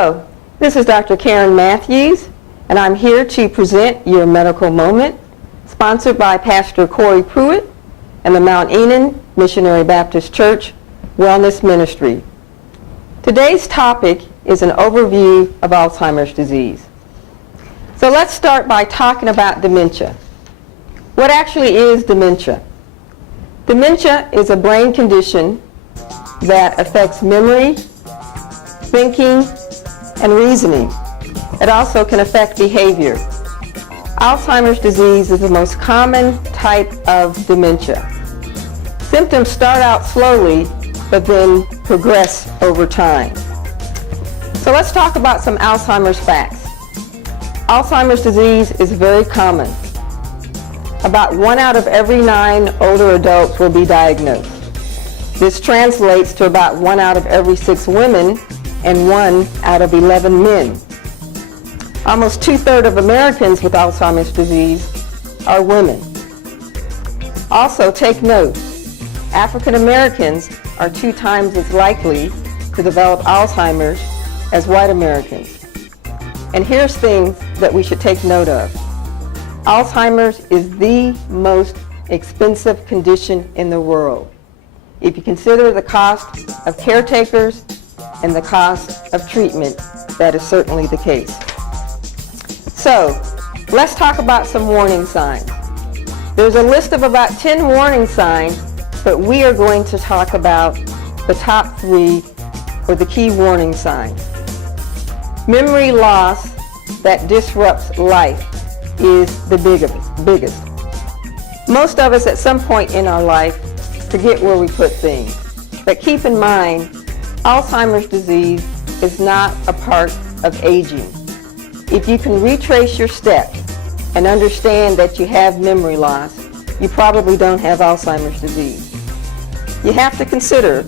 Hello, this is Dr. Karen Matthews, and I'm here to present your medical moment, sponsored by Pastor Corey Pruitt and the Mount Enon Missionary Baptist Church Wellness Ministry. Today's topic is an overview of Alzheimer's disease. So let's start by talking about dementia. What actually is dementia? Dementia is a brain condition that affects memory, thinking, and reasoning. It also can affect behavior. Alzheimer's disease is the most common type of dementia. Symptoms start out slowly, but then progress over time. So let's talk about some Alzheimer's facts. Alzheimer's disease is very common. About 1 out of every 9 older adults will be diagnosed. This translates to about 1 out of every 6 women and 1 out of 11 men. Almost 2/3 of Americans with Alzheimer's disease are women. Also, take note, African Americans are 2 times as likely to develop Alzheimer's as white Americans. And here's things that we should take note of. Alzheimer's is the most expensive condition in the world. If you consider the cost of caretakers and the cost of treatment, that is certainly the case. So, let's talk about some warning signs. There's a list of about 10 warning signs, but we are going to talk about the top 3 or the key warning signs. Memory loss that disrupts life is the biggest. Most of us at some point in our life forget where we put things. But keep in mind, Alzheimer's disease is not a part of aging. If you can retrace your steps and understand that you have memory loss, you probably don't have Alzheimer's disease. You have to consider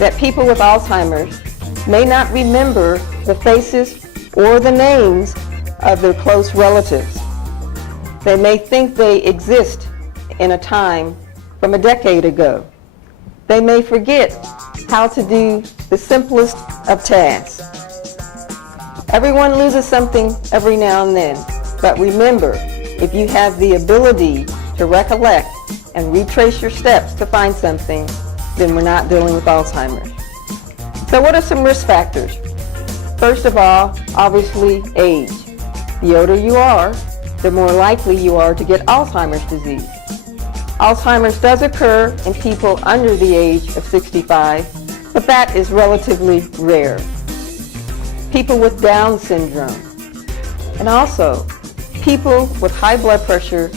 that people with Alzheimer's may not remember the faces or the names of their close relatives. They may think they exist in a time from a decade ago. They may forget how to do the simplest of tasks. Everyone loses something every now and then, but remember, if you have the ability to recollect and retrace your steps to find something, then we're not dealing with Alzheimer's. So what are some risk factors? First of all, obviously age. The older you are, the more likely you are to get Alzheimer's disease. Alzheimer's does occur in people under the age of 65, but that is relatively rare. People with Down syndrome, and also people with high blood pressure,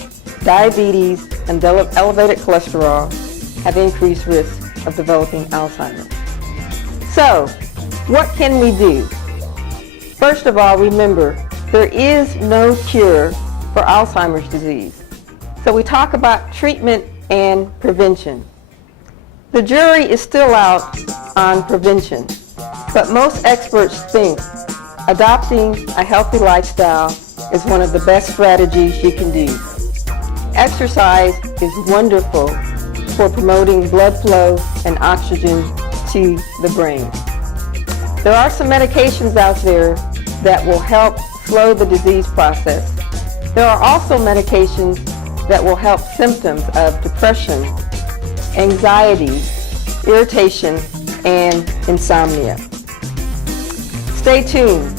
diabetes, and elevated cholesterol have increased risk of developing Alzheimer's. So, what can we do? First of all, remember, there is no cure for Alzheimer's disease. So we talk about treatment and prevention. The jury is still out on prevention, but most experts think adopting a healthy lifestyle is one of the best strategies you can do. Exercise is wonderful for promoting blood flow and oxygen to the brain. There are some medications out there that will help slow the disease process. There are also medications that will help symptoms of depression, anxiety, irritation, and insomnia. Stay tuned.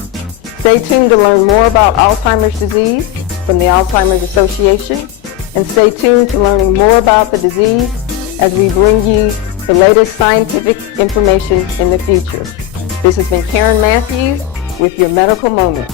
Stay tuned to learn more about Alzheimer's disease from the Alzheimer's Association, and stay tuned to learning more about the disease as we bring you the latest scientific information in the future. This has been Karen Matthews with your Medical Moment.